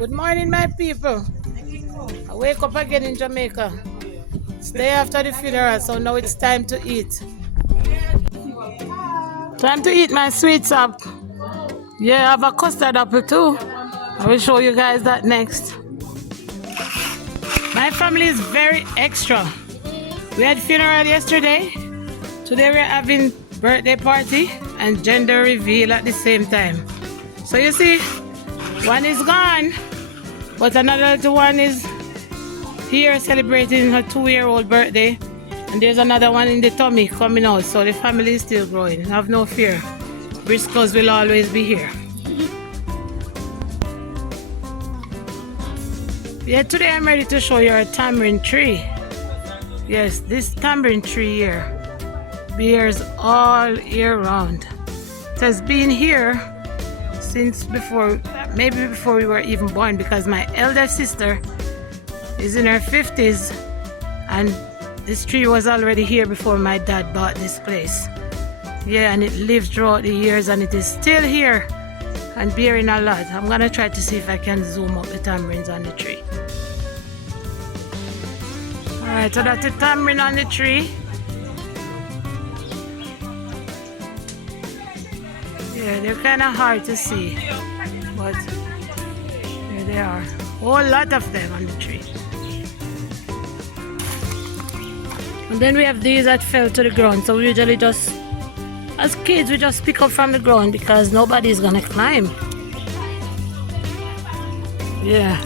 Good morning, my people. I wake up again in Jamaica. It's day after the funeral, so now it's time to eat. Time to eat my sweets up. Yeah, I have a custard apple too. I will show you guys that next. My family is very extra. We had funeral yesterday. Today we're having birthday party and gender reveal at the same time. So you see, one is gone, but another little one is here celebrating her 2-year-old birthday. And there's another one in the tummy coming out, so the family is still growing. Have no fear. Briscoes will always be here. Yeah, today I'm ready to show you a tamarind tree. Yes, this tamarind tree here bears all year round. It has been here since before, maybe before we were even born, because my elder sister is in her 50s and this tree was already here before my dad bought this place. Yeah, and it lived throughout the years and it is still here and bearing a lot. I'm gonna try to see if I can zoom up the tamarinds on the tree. Alright, so that's the tamarind on the tree. Yeah, they're kind of hard to see, but here they are. A whole lot of them on the tree. And then we have these that fell to the ground, so we usually just, as kids, we just pick up from the ground because nobody's gonna climb. Yeah.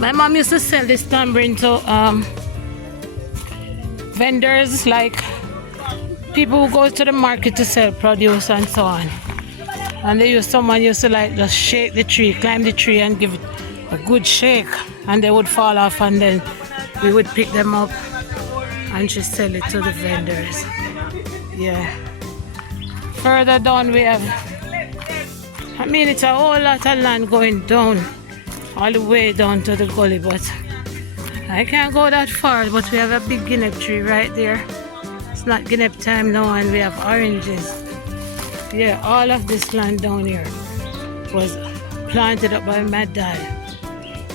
My mom used to sell this tamarind to vendors, like people who go to the market to sell produce and so on. And someone used to like just shake the tree, climb the tree and give it a good shake, and they would fall off, and then we would pick them up and she sell it to the vendors. Yeah. Further down we have, I mean, it's a whole lot of land going down, all the way down to the gully, but I can't go that far. But we have a big guinea tree right there. It's not guinea time now, and we have oranges. Yeah, all of this land down here was planted up by my dad.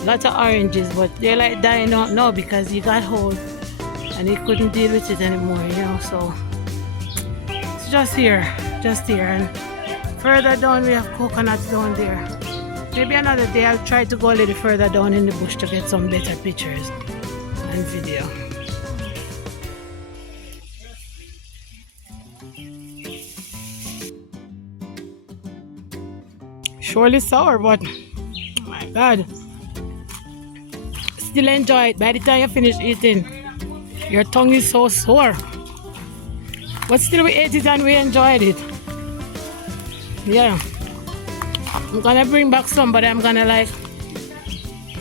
Lots of oranges, but they're like dying out now because he got hold and he couldn't deal with it anymore, you know. So it's just here. And further down we have coconuts down there. Maybe another day I'll try to go a little further down in the bush to get some better pictures and video. Surely sour, but oh my god, still enjoy it. By the time you finish eating, your tongue is so sore, but still we ate it and we enjoyed it. Yeah, I'm gonna bring back some, but I'm gonna like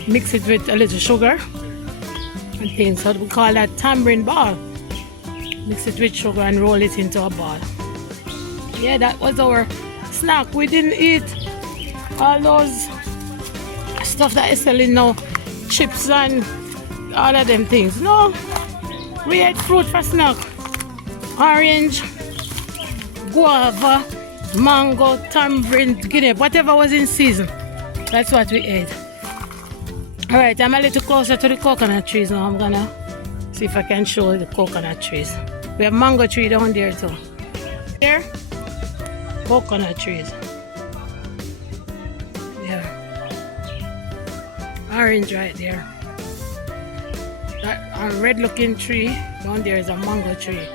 mix it with a little sugar and things. So we call that tamarind ball. Mix it with sugar and roll it into a ball. Yeah, that was our snack. We didn't eat all those stuff that is selling now, chips and all of them things. No, we ate fruit for snack. Orange, guava, mango, tamarind, guinea, whatever was in season. That's what we ate. Alright, I'm a little closer to the coconut trees now. I'm gonna see if I can show the coconut trees. We have mango tree down there too. Here, coconut trees. Orange right there. That red looking tree down there is a mango tree.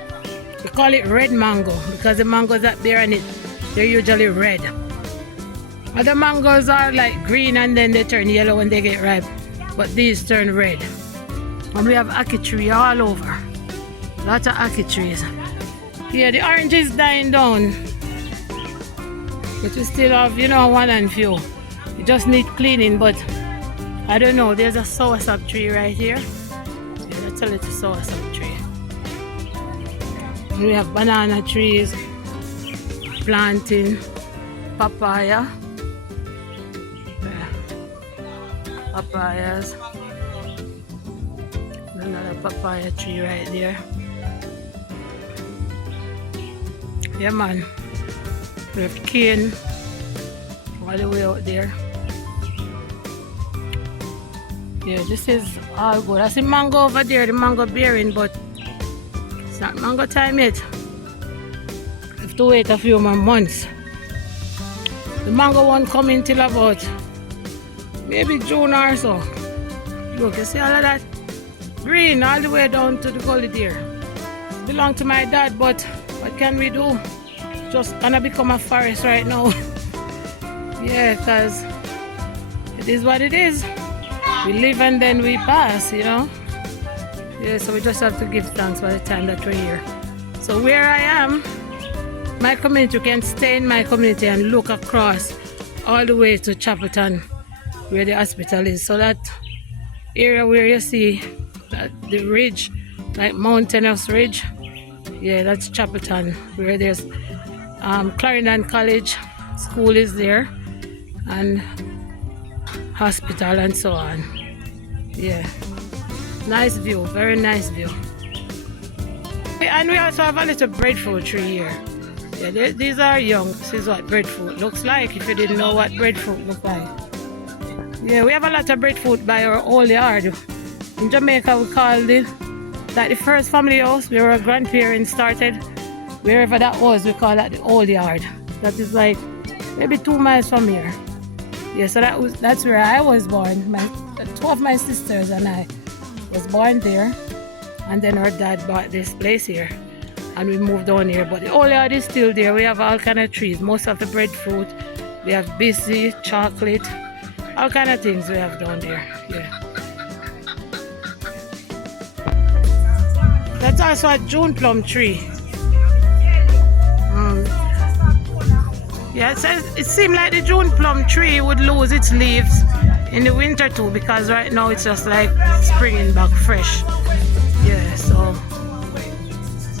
We call it red mango because the mangoes that bear on it, they're usually red. Other mangoes are like green and then they turn yellow when they get ripe, but these turn red. And we have ackee tree all over. Lots of ackee trees. Yeah, the orange is dying down, but we still have, you know, one and few. You just need cleaning, but I don't know, there's a soursop tree right here. Yeah, that's a little soursop tree. And we have banana trees, plantain, papaya. Yeah. Papayas. Another papaya tree right there. Yeah man. We have cane all the way out there. Yeah, this is all good. I see mango over there, the mango bearing, but it's not mango time yet. Have to wait a few more months. The mango won't come in till about maybe June or so. Look, you see all of that green all the way down to the gully there. Belong to my dad, but what can we do? Just gonna become a forest right now. Yeah, because it is what it is. We live and then we pass, you know. Yeah, so we just have to give thanks for the time that we're here. So where I am, my community, you can stay in my community and look across all the way to Chapelton, where the hospital is. So that area where you see the ridge, like mountainous ridge, yeah, that's Chapelton, where there's Clarendon College school is there, and hospital and so on. Yeah, nice view, very nice view. And we also have a little breadfruit tree here. Yeah, these are young. This is what breadfruit looks like, if you didn't know what breadfruit looks like. Yeah, we have a lot of breadfruit by our old yard. In Jamaica, we call it like the first family house where our grandparents started. Wherever that was, we call that the old yard. That is like maybe 2 miles from here. Yeah, so that's where I was born. Two of my sisters and I was born there, and then our dad bought this place here, and we moved on here. But the old yard is still there. We have all kind of trees. Most of the breadfruit. We have busy, chocolate, all kind of things we have down there. Yeah. That's also a June plum tree. Yeah, it seemed like the June plum tree would lose its leaves in the winter too, because right now it's just like springing back fresh. Yeah, so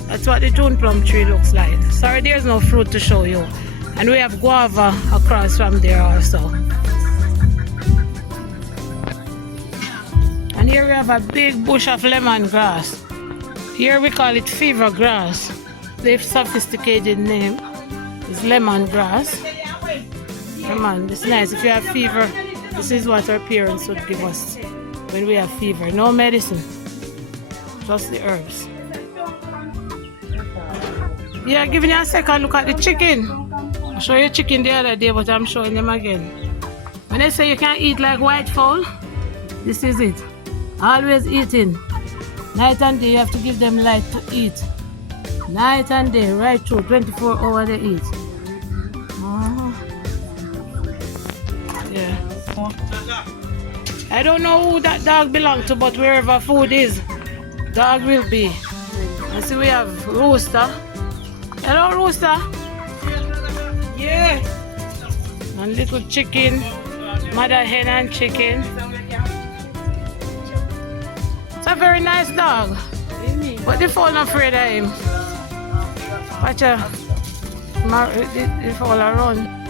that's what the June plum tree looks like. Sorry, there's no fruit to show you. And we have guava across from there also. And here we have a big bush of lemongrass. Here we call it fever grass. The sophisticated name is lemongrass. Come on, it's nice. If you have fever, this is what our parents would give us when we have fever. No medicine, just the herbs. Yeah, giving you a second look at the chicken. I showed you chicken the other day, but I'm showing them again. When they say you can't eat like white fowl, this is it. Always eating. Night and day, you have to give them light to eat. Night and day, right through, 24 hours they eat. Yeah. I don't know who that dog belongs to, but wherever food is, dog will be. And see, we have Rooster. Hello, Rooster. Yeah. And little chicken, mother hen and chicken. It's a very nice dog, but the fowl not afraid of him. Watch out, the fowl around.